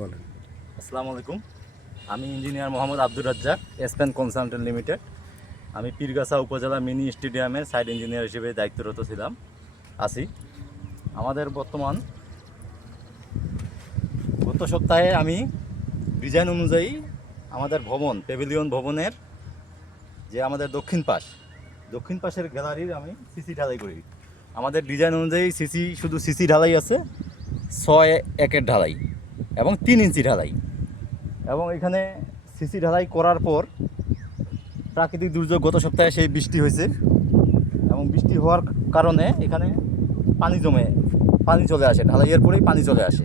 বলেন। আসসালামু আলাইকুম। আমি engineer Mohammad Abdur Razzak, Aspen consultant limited. আমি পীরগাছা উপজেলা মিনি স্টেডিয়ামের সাইড ইঞ্জিনিয়ার হিসেবে দায়িত্বরত আছি। আমাদের বর্তমান গত সপ্তাহে আমি ডিজাইন অনুযায়ী আমাদের ভবন প্যাভিলিয়ন ভবনের যে আমাদের দক্ষিণ পাশের গ্যালারির আমি সিসি ঢালাই করি। আমাদের ডিজাইন অনুযায়ী শুধু সিসি ঢালাই আছে 6-1 ঢালাই এবং 3 ইঞ্চি ঢালাই। এবং এখানে সিসি ঢালাই করার পর প্রাকৃতিক দুর্যোগ গত সপ্তাহে সেই বৃষ্টি হয়েছে এবং বৃষ্টি হওয়ার কারণে এখানে পানি চলে আসে, ঢালাইয়ের পরেই পানি চলে আসে।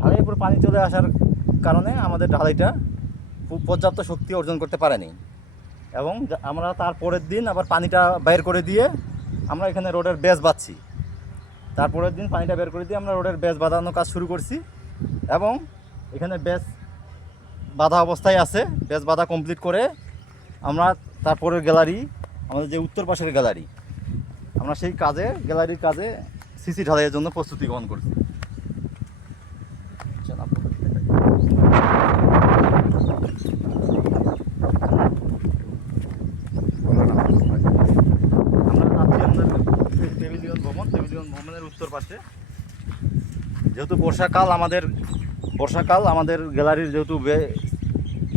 ঢালাইয়ের পরে পানি চলে আসার কারণে আমাদের ঢালাইটা পর্যাপ্ত শক্তি অর্জন করতে পারেনি এবং আমরা তার পরের দিন আবার পানিটা বের করে দিয়ে আমরা এখানে রোডের বেস বাঁধছি। তারপরের দিন পানিটা বের করে দিয়ে আমরা রোডের বেস বাঁধানোর কাজ শুরু করছি এবং এখানে বেস বাঁধা অবস্থায় আছে। বেস বাঁধা কমপ্লিট করে আমরা তারপরের গ্যালারি, আমাদের যে উত্তর পাশের গ্যালারি, আমরা সেই গ্যালারির কাজে সিসি ঢালাইয়ের জন্য প্রস্তুতি গ্রহণ করছি। আমরা আছি আমাদের প্যাভিলিয়ন ভবনের উত্তর পাশে। যেহেতু বর্ষাকাল আমাদের গ্যালারির যেহেতু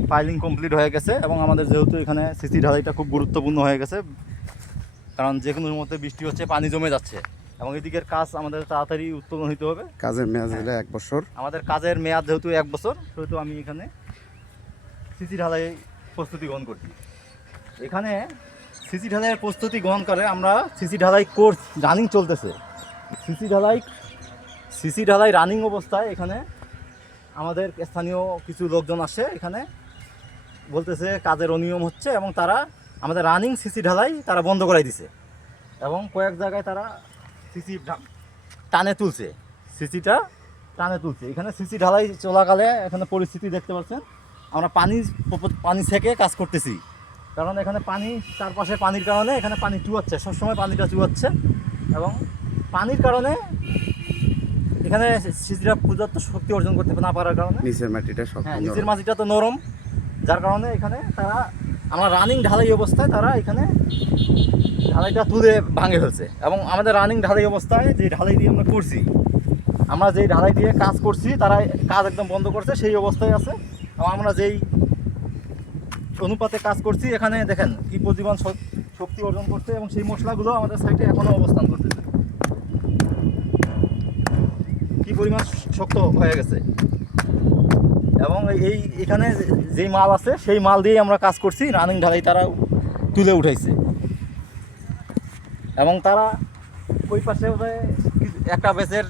ফাইলিং কমপ্লিট হয়ে গেছে এবং আমাদের যেহেতু এখানে সিসি ঢালাইটা খুব গুরুত্বপূর্ণ হয়ে গেছে, কারণ যে কোনো মুহূর্তে বৃষ্টি হচ্ছে, পানি জমে যাচ্ছে এবং এদিকের কাজ আমাদের তাড়াতাড়ি উত্তোলন হতে হবে। কাজের মেয়াদ হলে 1 বছর। আমাদের কাজের মেয়াদ যেহেতু 1 বছর, সেহেতু আমি এখানে সিসি ঢালাই প্রস্তুতি গ্রহণ করছি। এখানে সিসি ঢালাইয়ের প্রস্তুতি গ্রহণ করে আমরা সিসি ঢালাই কোর্স রানিং চলতেছে। সিসি ঢালাই রানিং অবস্থায় এখানে আমাদের স্থানীয় কিছু লোকজন আসে, এখানে বলতেছে কাজের অনিয়ম হচ্ছে এবং তারা আমাদের রানিং সিসি ঢালাই তারা বন্ধ করাই দিছে এবং কয়েক জায়গায় তারা সিসিটা টানে তুলছে। এখানে সিসি ঢালাই চলাকালে এখানে পরিস্থিতি দেখতে পাচ্ছেন, আমরা পানি থেকে কাজ করতেছি, কারণ এখানে চারপাশে পানির কারণে এখানে পানি চুয়াচ্ছে, সবসময় পানিটা চুয়াচ্ছে এবং পানির কারণে এখানে সিসিটা পর্যাপ্ত শক্তি অর্জন করতে না পারার কারণে নিচের মাটিটা তো নরম, যার কারণে এখানে আমরা রানিং ঢালাই অবস্থায় তারা এখানে ঢালাইটা তুলে ভাঙে ফেলছে এবং আমাদের রানিং ঢালাই অবস্থায় যে ঢালাই দিয়ে আমরা যেই ঢালাই দিয়ে কাজ করছি তারা কাজ একদম বন্ধ করছে, সেই অবস্থায় আছে। এবং আমরা যেই অনুপাতে কাজ করছি এখানে দেখেন কি পরিমাণ শক্তি অর্জন করছে এবং সেই মশলাগুলো আমাদের সাইটে এখনও অবস্থান করতেছে, কি পরিমাণ শক্ত হয়ে গেছে। এবং এখানে যেই মাল আছে সেই মাল দিয়েই আমরা কাজ করছি, রানিং ঢালাই তারা তুলে উঠাইছে এবং তারা ওই পাশে একটা বেসের